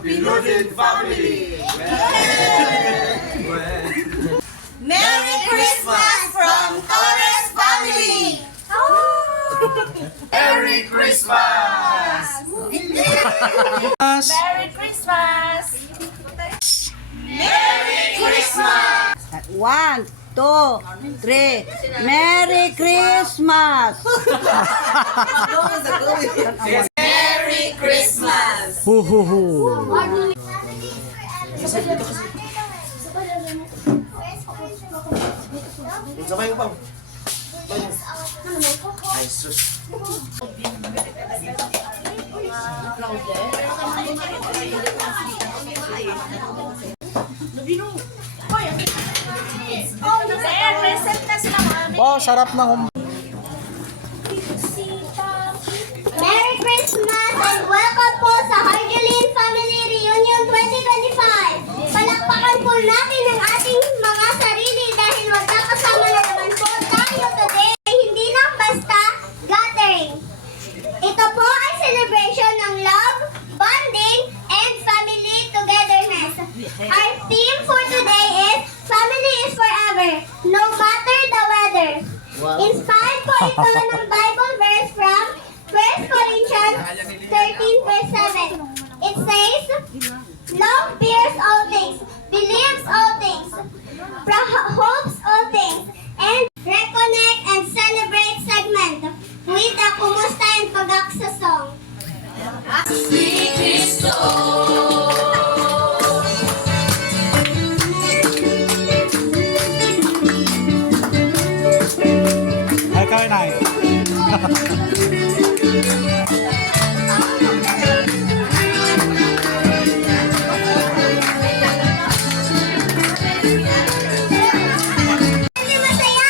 Biludid family! Merry Christmas from Torres family! Merry Christmas! Merry Christmas! Merry Christmas! 1, 2, 3. Merry Christmas! Merry Christmas! Hu hu hu. Sabay mo pa. Ay, sus. Wow, sarap ng Merry Christmas and welcome po sa Hargelin Family Reunion 2025. Palakpakan po natin ang ating mga sarili dahil magkakasama na naman po tayo today. Hindi lang basta gathering. Ito po ay celebration ng love, bonding, and family togetherness. Our theme for today is Family is Forever, no matter the weather. Inspired po ito ng Bible verse from 1 Corinthians 13 verse 7. It says, love bears all things, believes all things, hopes all things, and reconnect and celebrate segment with the Kumusta and Pagaksa song. ay kaya na eh. Hindi masaya!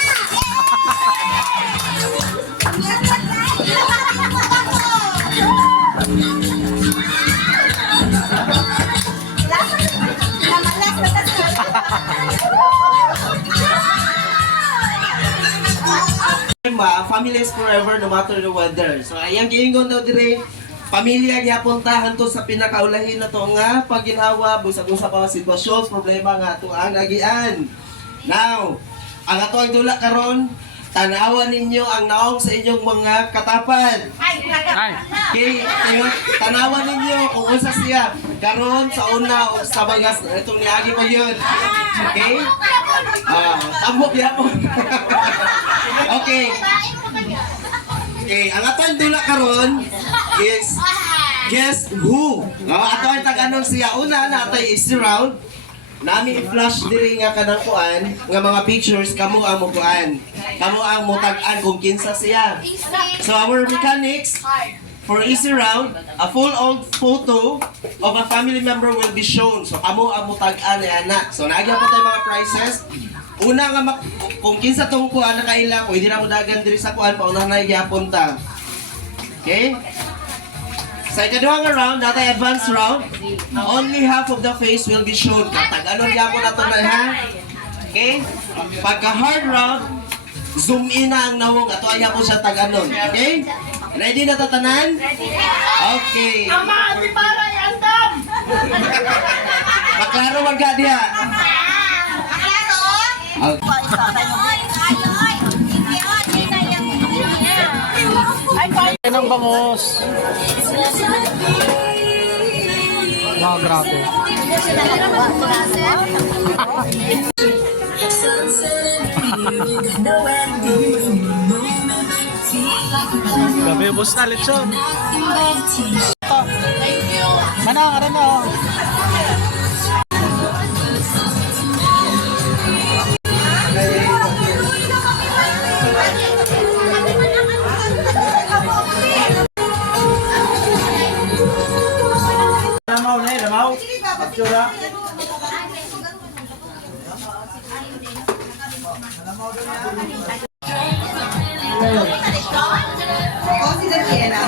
Family is forever no matter the weather. So ayang giingon daw dire, pamilya gihapuntahan to sa pinakaulahin na to nga pagginhawa busag usa pa sitwasyon, problema nga ato ang agian. Now, ang ato ang dula karon, tanawan ninyo ang naong sa inyong mga katapan. Okay, tanawan ninyo kung unsa siya karon sa una o sa mga itong niagi pa yun. Okay? Tambok yapon. Okay. Okay, ang atong dula karon is guess who. Ato ang tag-anong siya una na atay is round. Nami i-flash diri nga kanang kuan nga mga pictures kamo ang mukuan. Kamo ang mutag-an kung kinsa siya. So our mechanics for easy round, a full old photo of a family member will be shown. So kamo ang mutag-an ni anak. So naagya pa tayo mga prizes. Una nga kung kinsa tong kuan na kaila, pwede na mo dagan diri sa kuan pauna na gyapon ta. Okay? Sa ikaduhang round, natay advanced round, only half of the face will be shown. Katag-anon gyapon ato na ha. Okay? Pagka hard round, zoom in na ang nawong ato aya po siya tag-anon. Okay? Ready na tatanan? Okay. Ama, di para andam! Maklaro magka diha. Yan ang bangos. Wow, grabe. Grabe, boss na lechon. Manang, ano na? Lamaw. Pagtsura. Consider Vienna.